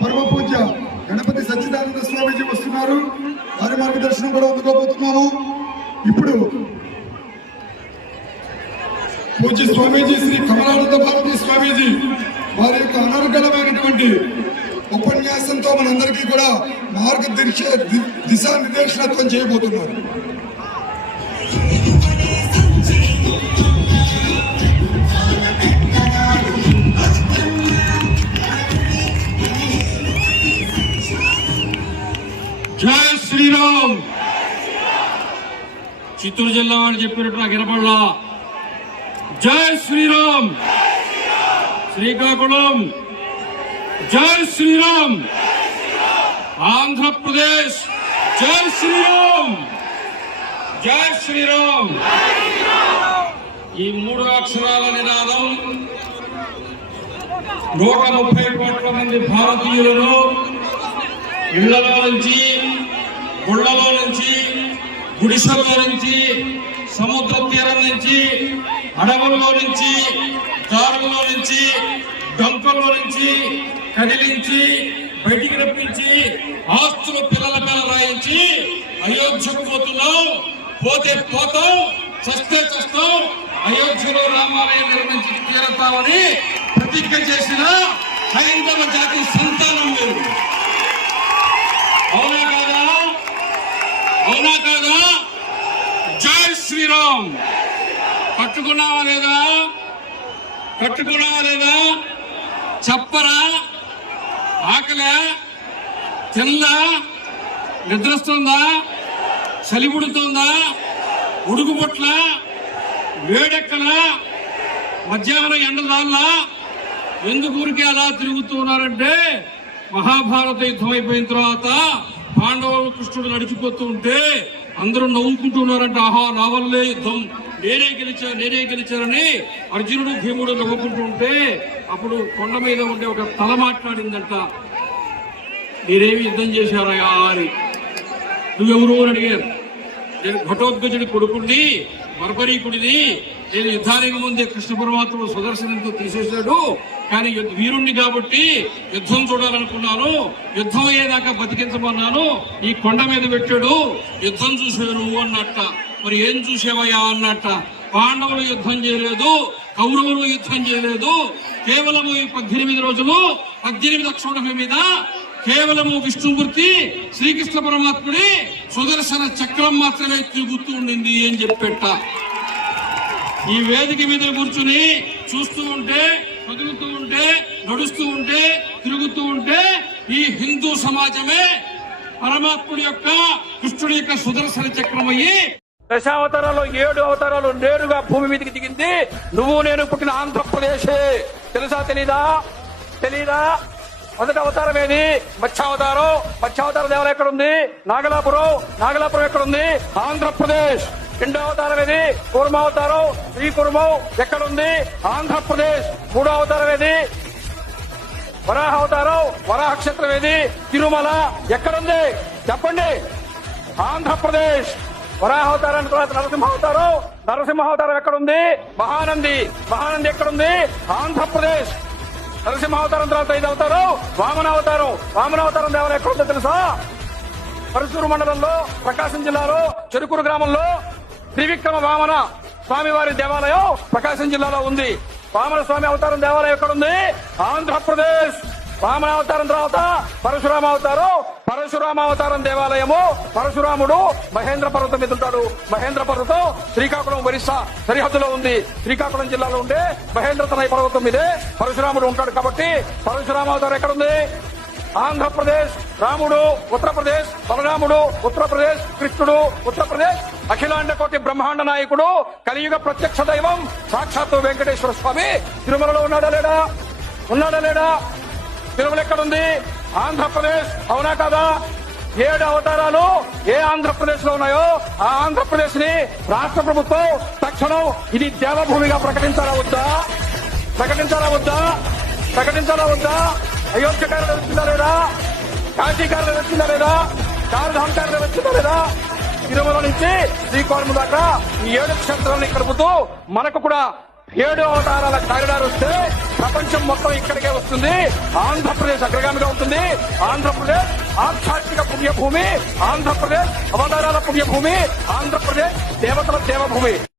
పరమ పూజ గణపతి సచ్చిదానంద స్వామీజీ వస్తున్నారు. వారి మార్గదర్శనం కూడా అందుకోబోతున్నాము. ఇప్పుడు పూజ్య స్వామీజీ శ్రీ కమలానంద భారతి స్వామీజీ వారి యొక్క అనర్గళమైనటువంటి ఉపన్యాసంతో మనందరికీ కూడా మార్గదర్శ దిశా దిశానిర్దేశనత్వం చేయబోతున్నారు. శ్రీరామ్. చిత్తూరు జిల్లా వాళ్ళు చెప్పినట్టు నాకు వినపడలా. జై శ్రీరామ్. శ్రీకాకుళం. జై శ్రీరామ్. ఆంధ్రప్రదేశ్. జై శ్రీరామ్. జై శ్రీరామ్. ఈ మూడు అక్షరాల నినాదం నూట ముప్పై కోట్ల మంది భారతీయులను ఇళ్ళలో నుంచి గుళ్ళలో నుంచి గుడిసెల్లో నుంచి సముద్ర తీరం నుంచి అడవుల్లో నుంచి దారుల్లో నుంచి గంపల్లో నుంచి కదిలించి బయటికి రప్పించి ఆస్తులు పిల్లల పిల్లల రాయించి అయోధ్యకు పోతున్నాం. పోతే పోతాం చస్తే చస్తాం. అయోధ్యలో రామాలయం నిర్మించి తీరతామని ప్రతిజ్ఞ చేసిన హైందవ జాతి సంతానం మీరు అవునా కాదా జై శ్రీరామ్ పట్టుకున్నావా లేదా? పట్టుకున్నావా లేదా? చెప్పరా? ఆకలే? తిందా నిద్రస్తుందా? చలిపుడుతుందా ఉడుకు వేడెక్కలా? మధ్యాహ్నం ఎండదాల్లా ఎందుకు ఊరికే అలా తిరుగుతున్నారంటే మహాభారత యుద్ధం అయిపోయిన తర్వాత పాండవులు కృష్ణుడు నడిచిపోతూ ఉంటే అందరూ నవ్వుకుంటున్నారంటే ఆహా నా వల్లే యుద్ధం. నేనే గెలిచా నేనే గెలిచానని అర్జునుడు భీముడు నవ్వుకుంటుంటే అప్పుడు కొండ మీద ఉండే ఒక తల మాట్లాడిందంట మీరేమి యుద్ధం చేశారయ్యా అని. నువ్వెవరు? అని అడిగారు. నేను ఘటోద్గజుడి కొడుకుడిని బర్బరీకుడిని నేను యుద్ధానికి ముందే కృష్ణ పరమాత్ముడు సుదర్శనంతో తీసేశాడు. కానీ యుద్ధ- వీరుణ్ణి కాబట్టి యుద్ధం చూడాలనుకున్నాను. యుద్ధం అయ్యేదాకా బతికించమన్నాను. ఈ కొండ మీద పెట్టాడు. యుద్ధం చూశాను అన్నట్ట. మరి ఏం చూసేవయ్యా అన్నట్ట. పాండవులు యుద్ధం చేయలేదు. కౌరవులు యుద్ధం చేయలేదు. కేవలము ఈ పద్దెనిమిది రోజులు పద్దెనిమిది అక్షోణం మీద కేవలము విష్ణుమూర్తి శ్రీకృష్ణ పరమాత్ముడి సుదర్శన చక్రం మాత్రమే తిరుగుతూ ఉండింది అని చెప్పేట. ఈ వేదిక మీద కూర్చుని చూస్తూ ఉంటే కదులుతూ ఉంటే నడుస్తూ ఉంటే తిరుగుతూ ఉంటే ఈ హిందూ సమాజమే పరమాత్ముడి యొక్క కృష్ణుడి యొక్క సుదర్శన చక్రం అయ్యి దశావతారాలు ఏడు అవతారాలు నేరుగా భూమి మీదకి దిగింది. నువ్వు నేను పుట్టిన ఆంధ్రప్రదేశే. తెలుసా తెలీదా? తెలీదా? మొదటి అవతారం ఏది? మత్స్యావతారం. మత్స్యావతార దేవాలయం ఎక్కడ ఉంది నాగలాపురం. నాగలాపురం ఎక్కడ ఉంది ఆంధ్రప్రదేశ్. రెండో అవతారం ఏది? కూర్మావతారం శ్రీకుర్మం ఎక్కడ ఉంది ఆంధ్రప్రదేశ్. మూడో అవతారం ఏది? వరాహ అవతారం. వరాహ క్షేత్రం ఏది? తిరుమల. ఎక్కడుంది? చెప్పండి. ఆంధ్రప్రదేశ్. వరాహ అవతారం తర్వాత నరసింహ అవతారం. నరసింహ అవతారం ఎక్కడుంది? మహానంది. మహానంది ఎక్కడుంది? ఆంధ్రప్రదేశ్. నరసింహ అవతారం తర్వాత ఐదు అవతారం. వామన అవతారం. వామన అవతారం దేవాలయం ఎక్కడుందో తెలుసా? పరశూరు మండలంలో ప్రకాశం జిల్లాలో చెరుకూరు గ్రామంలో త్రివిక్రమ వామన స్వామివారి దేవాలయం ప్రకాశం జిల్లాలో ఉంది. వామన స్వామి అవతారం దేవాలయం ఎక్కడుంది? ఆంధ్రప్రదేశ్. వామన అవతారం తర్వాత పరశురామ అవతారం. పరశురామ అవతారం దేవాలయము. పరశురాముడు మహేంద్ర పర్వతం మీద ఉంటాడు మహేంద్ర పర్వతం శ్రీకాకుళం ఒరిస్సా సరిహద్దులో ఉంది. శ్రీకాకుళం జిల్లాలో ఉండే మహేంద్ర తనయ పర్వతం మీదే పరశురాముడు ఉంటాడు కాబట్టి పరశురామ అవతారం ఎక్కడుంది? ఆంధ్రప్రదేశ్ రాముడు ఉత్తరప్రదేశ్ బలరాముడు ఉత్తరప్రదేశ్ కృష్ణుడు ఉత్తరప్రదేశ్ అఖిలాండ కోటి బ్రహ్మాండ నాయకుడు కలియుగ ప్రత్యక్ష దైవం సాక్షాత్తు వెంకటేశ్వర స్వామి. తిరుమలలో ఉన్నాడా లేడా? ఉన్నాడా లేడా? తిరుమల ఎక్కడుంది? ఆంధ్రప్రదేశ్ అవునా కాదా? ఏడు అవతారాలు ఏ ఆంధ్రప్రదేశ్లో ఉన్నాయో ఆ ఆంధ్రప్రదేశ్ని రాష్ట్ర ప్రభుత్వం తక్షణం ఇది దేవభూమిగా ప్రకటించాలా వద్దా? ప్రకటించాలా వద్దా? ప్రకటించాలా వద్దా? అయోధ్య వచ్చిందా లేదా కాశీ వచ్చిందా లేదా చారుధామకారులు వచ్చిందా లేదా తిరుమల నుంచి శ్రీకాకుళం దాకా ఈ ఏడు క్షేత్రాలను కలుపుతూ మనకు కూడా ఏడు అవతారాల కారిడార్ వస్తే ప్రపంచం మొత్తం ఇక్కడికే వస్తుంది. ఆంధ్రప్రదేశ్ అగ్రగామిగా ఉంటుంది. ఆంధ్రప్రదేశ్ ఆధ్యాత్మిక పుణ్యభూమి. ఆంధ్రప్రదేశ్ అవతారాల పుణ్యభూమి. ఆంధ్రప్రదేశ్ దేవతల దేవభూమి.